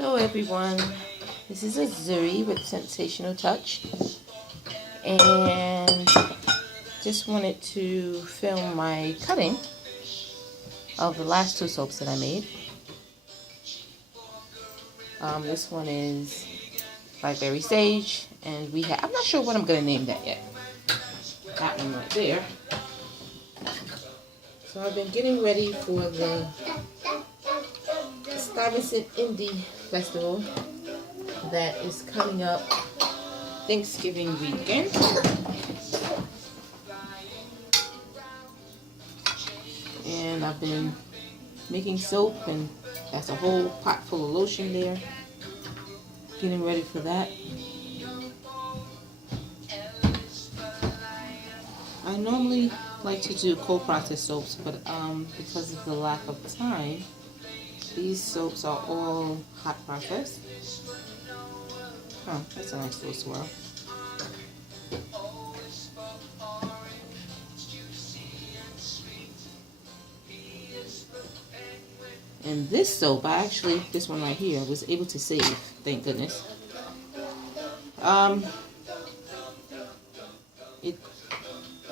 Hello everyone, this is Azuri with Sensational Touch, and just wanted to film my cutting of the last two soaps that I made. This one is Blackberry Sage, and I'm not sure what I'm going to name that yet. That one right there. So I've been getting ready for the Stuyvesant Indie Festival that is coming up Thanksgiving weekend. And I've been making soap, and that's a whole pot full of lotion there. Getting ready for that. I normally like to do cold process soaps, but because of the lack of time, these soaps are all hot processed. Oh, that's a nice little swirl. And this soap, this one right here, I was able to save, thank goodness. It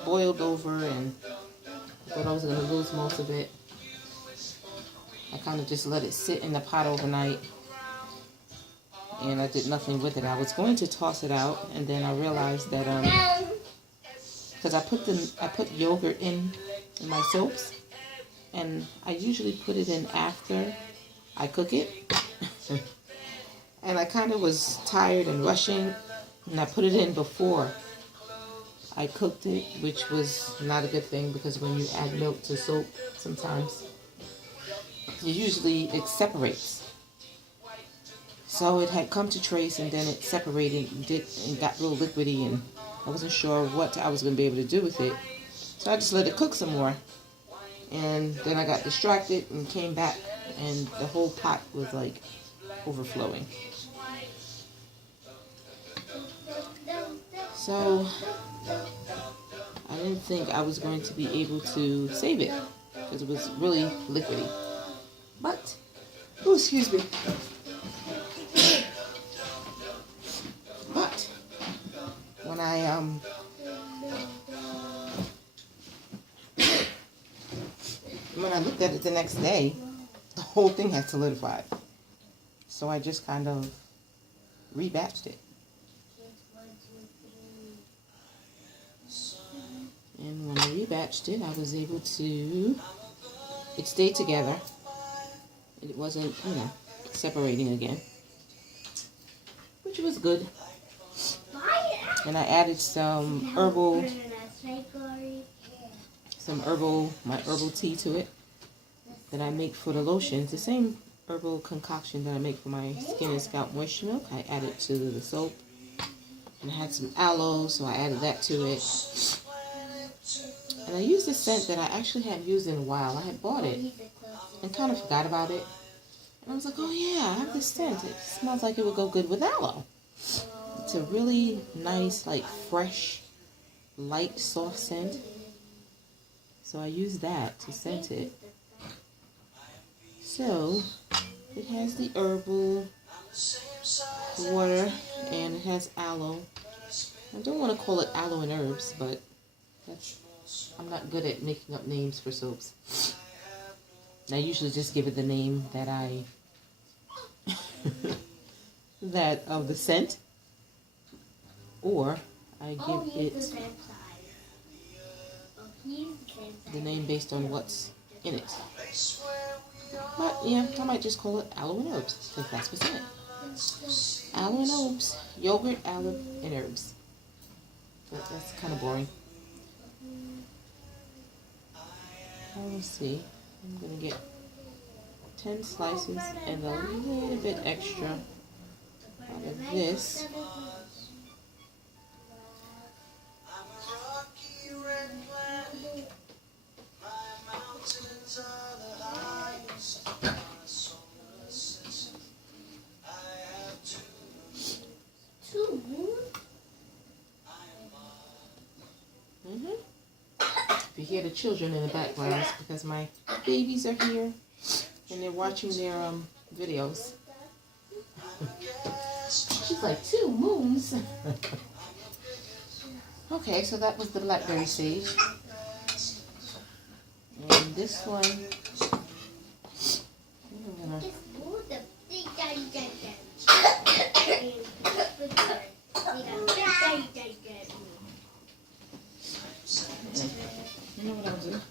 boiled over, and I thought I was going to lose most of it. I kind of just let it sit in the pot overnight, and I did nothing with it. I was going to toss it out, and then I realized that because I put yogurt in my soaps, and I usually put it in after I cook it. And I kind of was tired and rushing, and I put it in before I cooked it, which was not a good thing, because when you add milk to soap, sometimes it separates. So it had come to trace, and then it separated and got real liquidy, and I wasn't sure what I was going to be able to do with it. So I just let it cook some more. And then I got distracted and came back, and the whole pot was like overflowing. So I didn't think I was going to be able to save it, because it was really liquidy. But, oh, excuse me. But when I looked at it the next day, the whole thing had solidified. So I just kind of rebatched it. And when I rebatched it, I was able to, it stayed together. It wasn't, separating again, which was good. And I added my herbal tea to it that I make for the lotions. The same herbal concoction that I make for my skin and scalp moisture milk, I added to the soap. And I had some aloe, so I added that to it. And I used a scent that I actually hadn't used in a while. I had bought it and kind of forgot about it. And I was like, oh yeah, I have this scent. It smells like it would go good with aloe. It's a really nice, like fresh, light, soft scent. So I used that to scent it. So it has the herbal water, and it has aloe. I don't want to call it aloe and herbs, but I'm not good at making up names for soaps. I usually just give it the name that of the scent, or I give it the name based on what's in it. But yeah, I might just call it aloe and herbs, because that's what's in it. Aloe and herbs. Yogurt, aloe, and herbs. But that's kind of boring. Let's see. I'm going to get 10 slices and a little bit extra out of this. If you hear the children in the background, it's because my babies are here and they're watching their videos. She's like 2 moons. Okay, so that was the blackberry sage. And this one, I'm gonna, you know what I'm doing?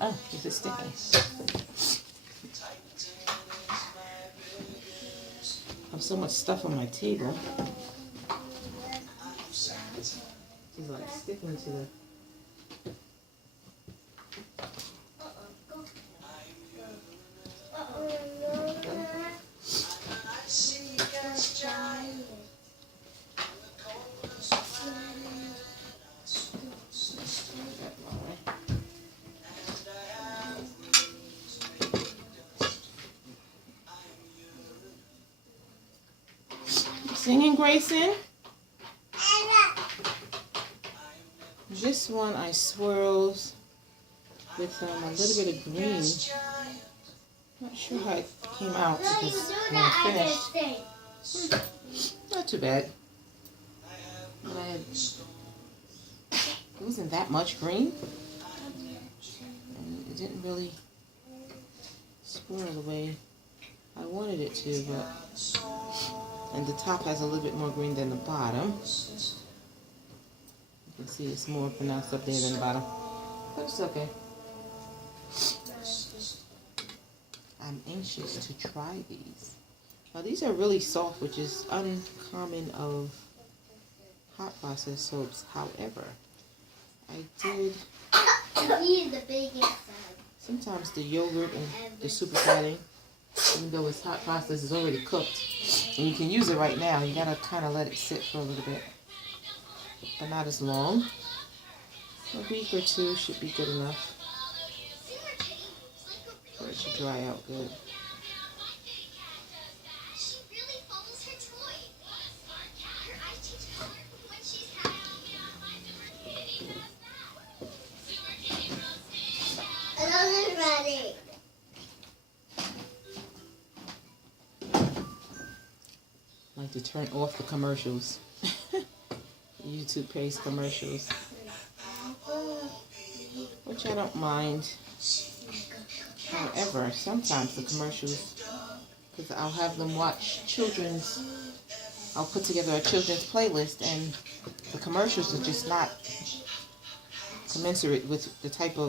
Oh, this is sticking. I have so much stuff on my table. She's like sticking to the... Singing, Grayson? This one I swirled with a little bit of green. Not sure how it came out because when I finished, not too bad. But it wasn't that much green, and it didn't really swirl the way I wanted it to. But and the top has a little bit more green than the bottom. You can see it's more pronounced up there than the bottom. But it's okay. I'm anxious to try these. Now these are really soft, which is uncommon of hot process soaps. However, I did sometimes the yogurt and the super fatting, even though it's hot process, is already cooked. And you can use it right now. You gotta kind of let it sit for a little bit. But not as long. A week or 2 should be good enough for it to dry out good. I like to turn off the commercials. YouTube pays commercials, which I don't mind. However, sometimes the commercials, because I'll have them watch I'll put together a children's playlist, and the commercials are just not commensurate with the type of